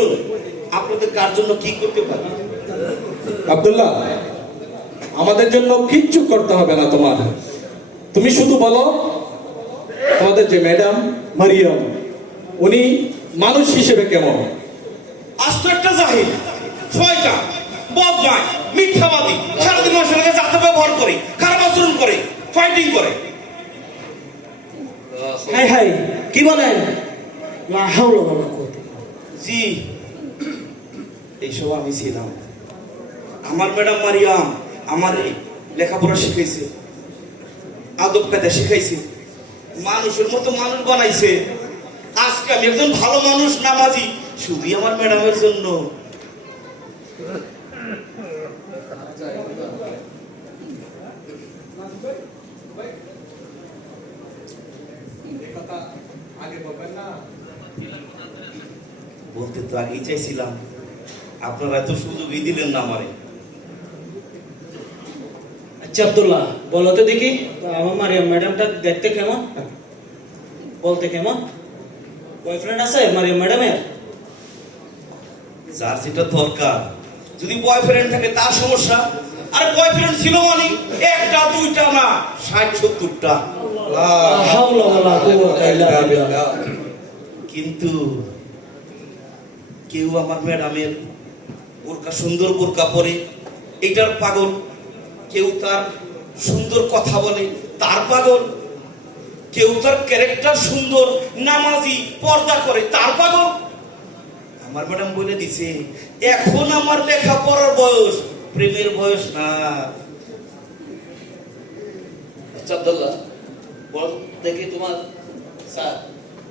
বলুন আপনাদের কার জন্য কি করতে পারি? আব্দুল্লাহ, আমাদের জন্য কিচ্ছু করতে হবে না তোমার। তুমি শুধু বলো তোমাদের যে ম্যাডাম মারিয়াম, উনি মানুষ হিসেবে কেমন? আস্ত একটা জাহিল, শয়তান, বদমাশ, মিথ্যাবাদী, সারাদিন মানুষের কাছে যাতে ব্যবহার করে, খারাপ আচরণ করে, ফাইটিং করে। হাই হাই, কি বলেন? লা হাওলা ওয়ালা কুওয়াতা। জি, এইসব আমি ছিলাম। আমার ম্যাডাম মারিয়াম আমার লেখাপড়া শিখাইছে, আদব কায়দা শিখাইছে, মানুষের মতো মানুষ বানাইছে। আজকে আমি একজন ভালো মানুষ, নামাজি, শুধুই আমার ম্যাডামের জন্য। বলতে তো আগেই চাইছিলাম, আপনারা এত সুযোগই দিলেন না আমারে। আচ্ছা আব্দুল্লাহ, বলো তো দেখি, আমার মারিয়াম ম্যাডামটা দেখতে কেমন, বলতে কেমন? বয়ফ্রেন্ড আছে মারিয়াম ম্যাডামের? যার যেটা দরকার, যদি বয়ফ্রেন্ড থাকে তার সমস্যা, আর বয়ফ্রেন্ড ছিল মানে একটা দুইটা না, 60-70টা। লা হাওলা ওয়ালা কুওয়াতা ইল্লা বিল্লাহ। কিন্তু কেউ আমার ম্যাডামের বোরকা, সুন্দর বোরকা পরে এটার পাগল, কেউ তার সুন্দর কথা বলে তার পাগল, কেউ তার ক্যারেক্টার সুন্দর, নামাজি, পর্দা করে তার পাগল। আমার ম্যাডাম বলে দিছে, এখন আমার লেখাপড়ার বয়স, প্রেমের বয়স না। আচ্ছা আব্দুল্লাহ, বল দেখি তোমার স্যার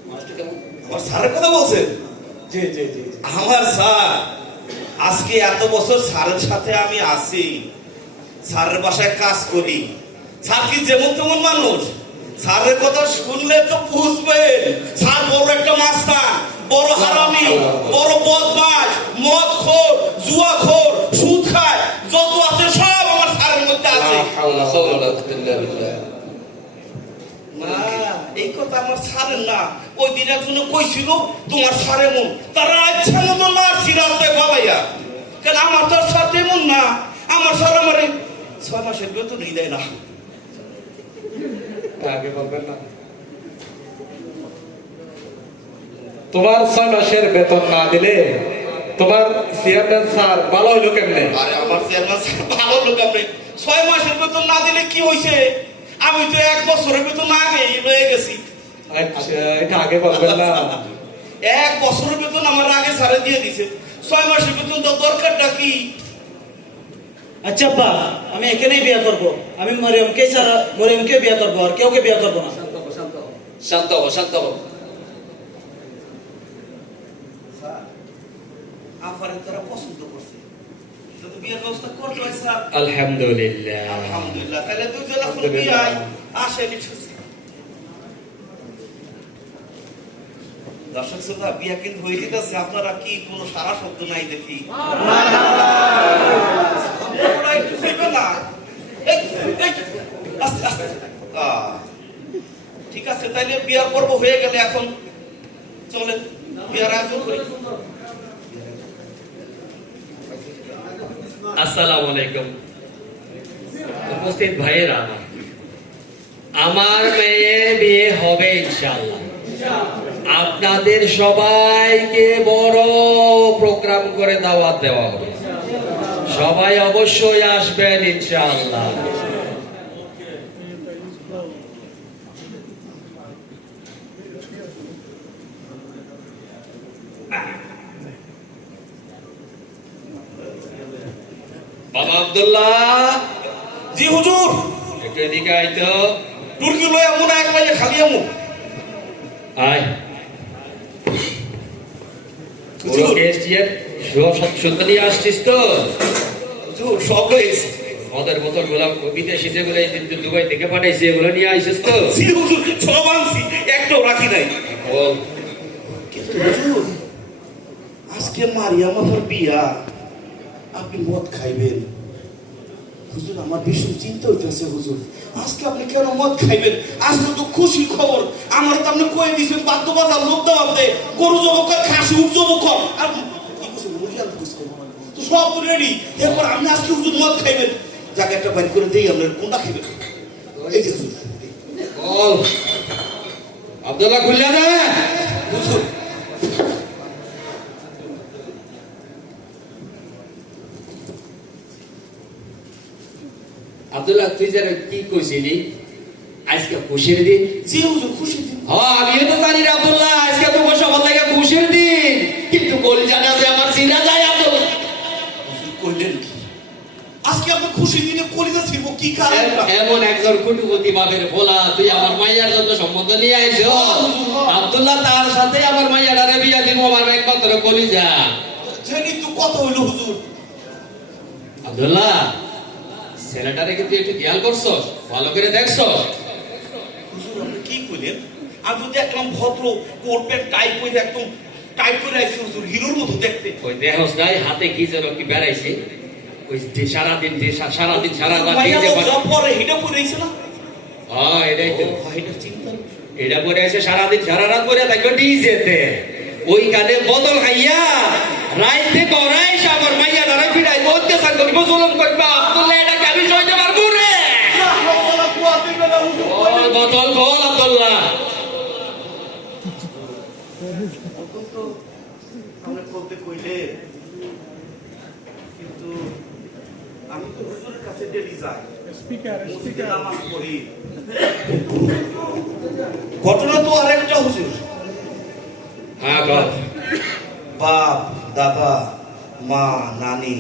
মাস্টার কেমন? আমার স্যারের কথা বলছেন? জি জি জি। আমার স্যার, আজকে এত বছর স্যারের সাথে আমি আছি, স্যারের বাসায় কাজ করি। স্যার কি যেমন তেমন মানুষ? স্যারের কথা শুনলে তো বুঝবেন, স্যার বড় একটা মাস্তান, বড় হারামি, বড় বদমাশ, মদখোর, জুয়াখোর, সুদ খায়, যত আছে সব আমার স্যারের মধ্যে আছে। না, এই কথা আমার স্যারের না। ওই দিন একজন কইছিল তোমার স্যার এমন, তারা ইচ্ছা মতো মারছি রাস্তায় পালাইয়া। কেন আমার তো স্যার তেমন না। আমার স্যার আমারে 6 মাসের বেতনই দেয় না। আগে বলবেন না? তোমার 6 মাসের বেতন না দিলে তোমার চেয়ারম্যান স্যার ভালো হইলো কেমনে? আরে আমার চেয়ারম্যান স্যার ভালো লোক। আপনি 6 মাসের বেতন না দিলে কি হইছে? আমি তো 1 বছরের বেতন আগেই রয়ে গেছি। আচ্ছা, এটা আগে বলবেন না? 1 বছরের বেতন আমার আগে স্যারে দিয়ে দিছে, 6 মাসের বেতন তো দরকারটা কি? আচ্ছা আব্বা, আমি এখানেই বিয়ে করব। আমি মারিয়ামকে ছাড়া মারিয়ামকে বিয়ে করব, আর কেউকে বিয়ে করব না। শান্ত হও, শান্ত হও। স্যার, আফারে তারা পছন্দ করছে, তো বিয়ের ব্যবস্থা করতে হয় স্যার। আলহামদুলিল্লাহ। আলহামদুলিল্লাহ, তাহলে দুইজন এখন বিয়ে হয়, আসেনি ছুটি। দর্শক শ্রোতা, বিয়া কিন্তু হয়ে যেতেছে, আপনারা কি কোনো সারা শব্দ নাই দেখি? আপনারা একটু শুনবেন না? আস্তে আস্তে। ঠিক আছে, তাইলে বিয়ার পর্ব হয়ে গেলে এখন চলেন বিয়ার আয়োজন করি। আসসালামু আলাইকুম। উপস্থিত ভাইয়েরা, আমার মেয়ের বিয়ে হবে ইনশাআল্লাহ। আপনাদের সবাইকে বড় প্রোগ্রাম করে দাওয়াত দেওয়া হবে, সবাই অবশ্যই আসবেন ইনশাআল্লাহ। বাবা আব্দুল্লাহ, জি হুজুর। একটু এদিকে আইতো। টুরকি লয়া মনে এক লাইনে খালি আমু। আয়। হুজুর, পুরো কেস দিয়ে সত্য নিয়ে আসছিস তো? হুজুর সব লয়েছে। মদের বোতল গুলা বিদেশি যেগুলো দুবাই থেকে পাঠাইছি, এগুলো নিয়ে আইসিস তো? জি হুজুর, সব আনছি, একটাও রাখি নাই। বল। কিন্তু হুজুর, আজকে মারিয়াম আপার বিয়া, আপনি মদ খাইবেন? হুজুর, আমার ভীষণ চিন্তা হইতেছে হুজুর, আজকে আপনি কেন মদ খাইবেন? আজকে তো খুশির খবর, আমার তো আপনি কয়ে দিয়েছেন বাদ্য বাজার লোক দেওয়াতে, গরু জবক, খাসি উপ জবক, আর সব রেডি। এরপর আমি আজকে হুজুর মদ খাইবেন, জায়গা একটা বাইর করে দেই, আপনার কোনটা খাইবেন? এই যে হুজুর। বল আব্দুল্লাহ খুললে না হুজুর আব্দুল্লাহ তুই যেন কি কইছিলি আজকে খুশির দিন? জি হুজুর, খুশি দিন। হ্যাঁ আমিও তো জানি রে আব্দুল্লাহ, আজকে তো সবার লাগে খুশির দিন, কিন্তু বলি জানা যে আমার চিনা যায় আব্দুল্লাহ। হুজুর কইলেন কি? আজকে আপনি খুশি দিনে কলিজা ছিড়ব, কি কারণ? এমন একজন কোটিপতি বাপের ভোলা, তুই আমার মাইয়ার জন্য সম্বন্ধ নিয়ে আইছো আব্দুল্লাহ, তার সাথে আমার মাইয়াটারে বিয়া দিব, আমার একমাত্র কলিজা। জানি তো কত হইলো হুজুর? আব্দুল্লাহ ছেলেটারে কিন্তু একটু খেয়াল করছো, ভালো করে দেখছো? হুজুর আপনি কি কইলেন? আমি তো দেখলাম ভদ্র, কোট প্যান্ট টাই করে একদম টাইট করে আইছে হুজুর, হিরোর মতো দেখতে। ওই দেহস নাই হাতে কি যেন কি বেড়াইছে, ওই যে সারাদিন সারা রাত মাইয়া ডিজে লোক যা পরে হিটা পরে আইছে না? হ্যাঁ এটাই তো, ও, এটা চিন্তা। এটা পরে আছে সারাদিন সারা রাত পরে থাকবে ডিজেতে, ওইখানে বদল খাইয়া রাইতে গড়াইছে আমার মাইয়া দ্বারা ফিরাই অত্যাচার করব, জুলুম করবা। আব্দুল্লাহ এটা আমি সইতে পারবো রে? না হাওলা কুয়াতে গেল হুজুর। বল বদল বল আব্দুল্লাহ। তখন তো আমরা বলতে কইলে, কিন্তু আমি তো হুজুরের কাছে ডেলি যাই, মসজিদে নামাজ পড়ি। ঘটনা তো আরেকটা হুজুর। হ্যাঁ বল। বাপ, দাদা, মা, নানি